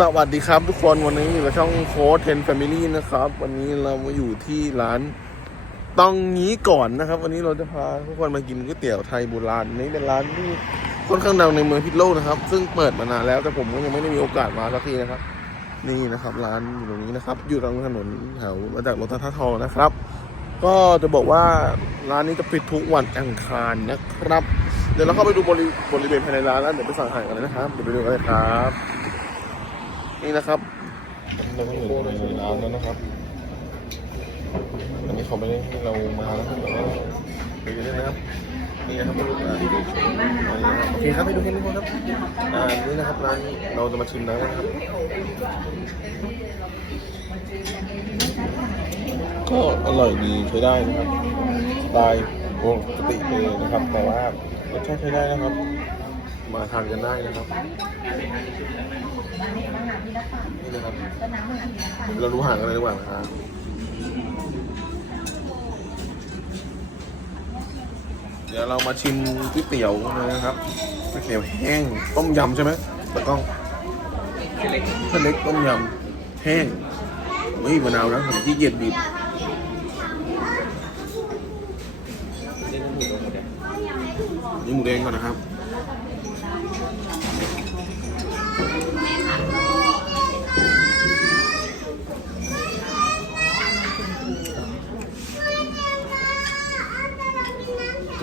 สวัสดีครับทุกคนวันนี้อยู่กับช่องโค้ดเทนแฟมิลี่นะครับ วันนี้เรามาอยู่ที่ร้านต้องงี้ก่อนนะครับ วันนี้เราจะพาทุกคนมากินก๋วยเตี๋ยวไทยโบราณนี่เป็นร้านที่ค่อนข้างดังในเมืองพิษโลกนะครับ ซึ่งเปิดมานานแล้วแต่ผมก็ยังไม่ได้มีโอกาสมาสักทีนะครับ นี่นะครับ ร้านอยู่ตรงนี้นะครับ อยู่ตรงถนนแถวมาจากรถท่าทองนะครับ ก็จะบอกว่าร้านนี้จะปิดทุกวันอังคารนะครับ เดี๋ยวเราเข้าไปดูบริบริเวณภายในร้านแล้วเดี๋ยวไปสั่งอาหารกันเลยนะครับเดี๋ยวไปดูกันเลยครับ นี่นะครับเราก็อยู่ในร้านแล้วนะครับอันนี้เขาไม่ได้ให้เรามาแล้วแต่ว่าไปดูได้นะครับนี่นะครับมาดูร้านนี้โอเคครับไปดูกันทุกคนครับอ่านี่นะครับร้านนี้เราจะมาชิมแล้วนะครับก็อร่อยดีใช้ได้นะครับสไตล์ปกติเลยนะครับแต่ว่ารสชาติใช้ได้นะครับ มาทานกันได้นะครับนี่นะครับเราดูอาหารกันเลยดีกว่านะครับเดี๋ยวเรามาชิมก๋วยเตี๋ยวเลยนะครับก๋วยเตี๋ยวแห้งต้มยำใช่ไหมตะกล้องเส้นเล็กต้มยำแห้งเฮ้ยมะนาวนะผมที่เกียจบีบนี่หมูแดงก่อนนะครับ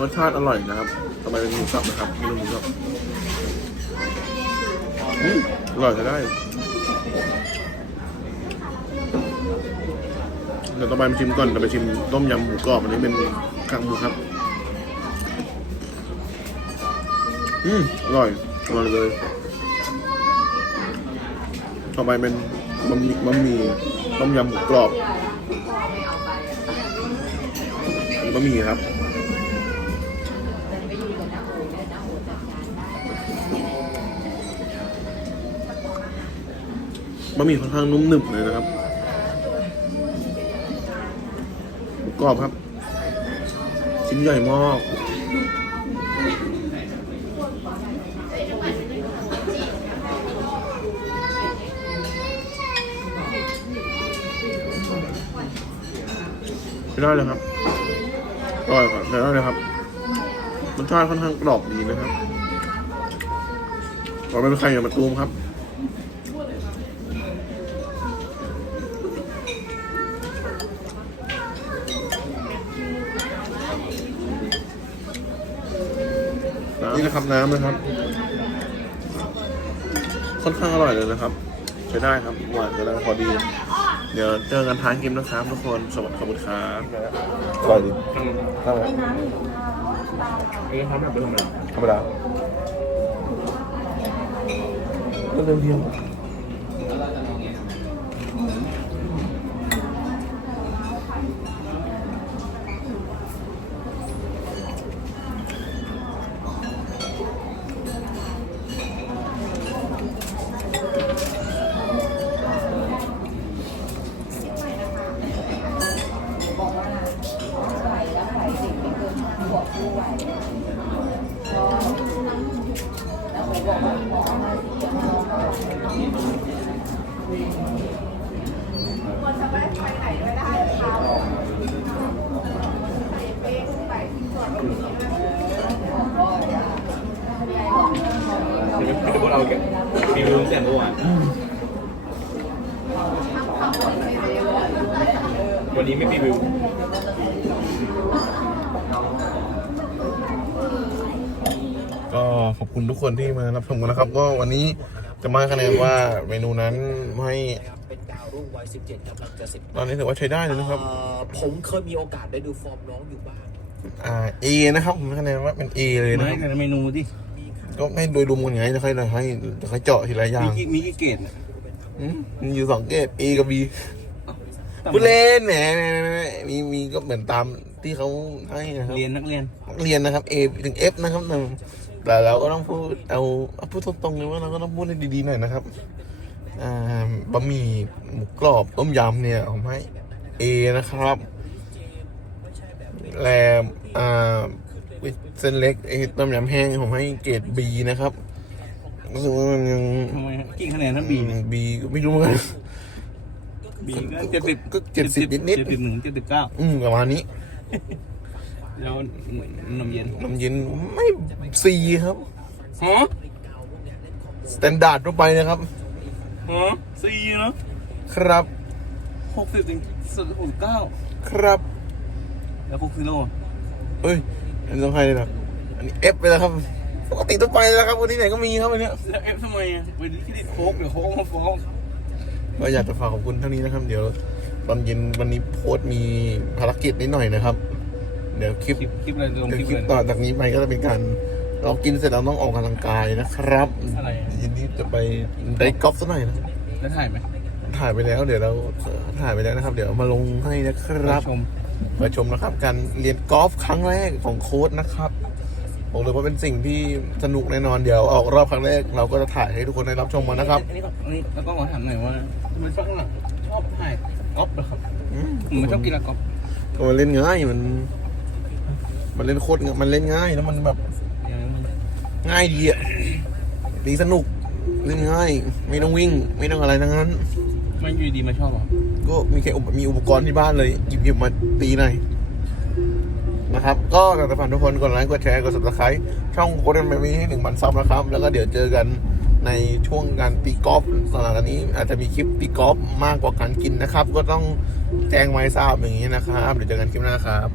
รสชาติอร่อยนะครับทำไมเป็นหมูสับนะครับไม่รู้หมูสับอืมอร่อยใช้ได้เดี๋ยวต่อไปมาชิมก่อนเดี๋ยวไปชิมต้มยำหมูกรอบอันนี้เป็นกากหมูครับ อืมอร่อยอร่อยเลย ต่อไปเป็นบะหมี่บะหมี่ต้มยำหมูกรอบบะหมี่ครับ บะหมี่ค่อนข้างนุ่มหนึบเลยนะครับหมูกรอบครับ ชิ้นใหญ่มากได้เลยครับอร่อยครับได้เลยครับรสชาติค่อนข้างกรอบดีนะครับต่อไปเป็นไข่กับมะตูมครับ นี่นะครับน้ำนะครับ ค่อนข้างอร่อยเลยนะครับใช้ได้ครับหวานกำลังพอดี เดี๋ยวเจอกันท้ายเกมนะครับทุกคนสวัสดีขอบคุณครับอร่อยดีทำไมเอ้ยทำแบบเดิมเลยธรรมดาก็เร็วเดียว เดี๋ยวไปดูพวกเราแกรีวิวตั้งแต่เมื่อวานวันนี้ไม่รีวิวก็ขอบคุณทุกคนที่มารับชมกันนะครับ ก็วันนี้ จะมาคะแนนว่าเมนูนั้นให้เป็นดาวรุ่งวัย17กำลังจะสิบตอนนี้ถือว่าใช้ได้เลยนะครับเอ่อผมเคยมีโอกาสได้ดูฟอร์มน้องอยู่บ้างอ่า A นะครับผมให้คะแนนว่าเป็น A เลยนะไม่ครับแต่เมนูดิก็ไม่โดยรวมกันไงจะค่อยให้จะค่อยเจาะทีละอย่ามีงกี่มีกี่เกรดน่ะอืมมีอยู่สองเกรด A กับ B ผู้เล่นแหมแหมแหมมีมีก็เหมือนตามที่เขาให้นะครับเรียนนักเรียนเรียนนะครับ A ถึง F นะครับหนึ่ง แต่เราก็ต้องพูดเอาเอาพูดตรงๆเลยว่าเราก็ต้องพูดให้ดีๆหน่อยนะครับอ่าบะหมี่หมูกรอบต้มยำเนี่ยผมให้ A นะครับแลมอ่าเส้นเล็กไอ้ต้มยำแห้งผมให้เกรด B นะครับรู้สึกว่ามันยังทำไมฮะกี่คะแนนนะบีเนี่ยบีไม่รู้เหมือนกันบีก็เจ็ดสิบก็70นิดๆเจ็ดสิบหนึ่งเจ็ดสิบเก้าอืมประมาณนี้ แล้วนมเย็นน้ำเย็นไม่สี่ครับฮะสแตนดาร์ดทั่วไปนะครับฮะสี่เนอะครับหกสิบถึงหกสิบเก้าครับ แล้วโคกซิโร่เอ้ยอันนี้ต้องให้เลยนะอันนี้เอฟไปแล้วครับปกติทั่วไปแล้วครับวันที่ไหนก็มีครับวันเนี้ยแล้วเอฟทำไมอะเป็นที่ดิโคกเดี๋ยวโคกมาฟ้องก็อยากจะฝากขอบคุณเท่านี้นะครับ เดี๋ยวตอนเย็นวันนี้โพสต์มีภารกิจนิดหน่อยนะครับ เดี๋ยวคลิปคลิปคลิปอะไรลงเดี๋ยวคลิปคลิปอะไรต่อจากนี้ไปก็จะเป็นการเรากินเสร็จเราต้องออกกำลังกายนะครับอะไรยินดีจะไปได้กอล์ฟสักหน่อยนะแล้วถ่ายไหมถ่ายไปแล้ว เดี๋ยวเราถ่ายไปแล้วนะครับ เดี๋ยวเอามาลงให้นะครับ ชมมาชมนะครับการเรียนกอล์ฟครั้งแรกของโค้ดนะครับบอกเลยว่าเป็นสิ่งที่สนุกแน่นอนเดี๋ยวออกรอบครั้งแรกเราก็จะถ่ายให้ทุกคนได้รับชมกันนะครับอันนี้ก็อันนี้แล้วก็ขอถามหน่อยว่าทำไมฝรั่งชอบถ่ายก๊อปเหรอครับอืมผมไม่ชอบกินละก๊อปก็มันเล่นง่ายมัน มันเล่นโคตรมันเล่นง่ายแล้วมันแบบอย่างนั้นมันง่ายดีอะดีสนุกเล่นง่าย ไม่ต้องวิ่ง ไม่ต้องอะไรทั้งนั้นไม่อยู่ดีมาชอบเหรอก็มีแค่อุปมีอุปกรณ์ที่บ้านเลยหยิบหยิบมาตีหน่อยนะครับ ก็อยากจะฝากทุกคนกดไลค์กดแชร์กด subscribe ช่องโค้ดมันมีให้หนึ่งพันซับนะครับ แล้วก็เดี๋ยวเจอกันในช่วงการตีกอล์ฟสำหรับอันนี้ อาจจะมีคลิปตีกอล์ฟมากกว่าการกินนะครับ ก็ต้องแจ้งไว้ทราบอย่างนี้นะครับเดี๋ยวเจอกันคลิปหน้าครับ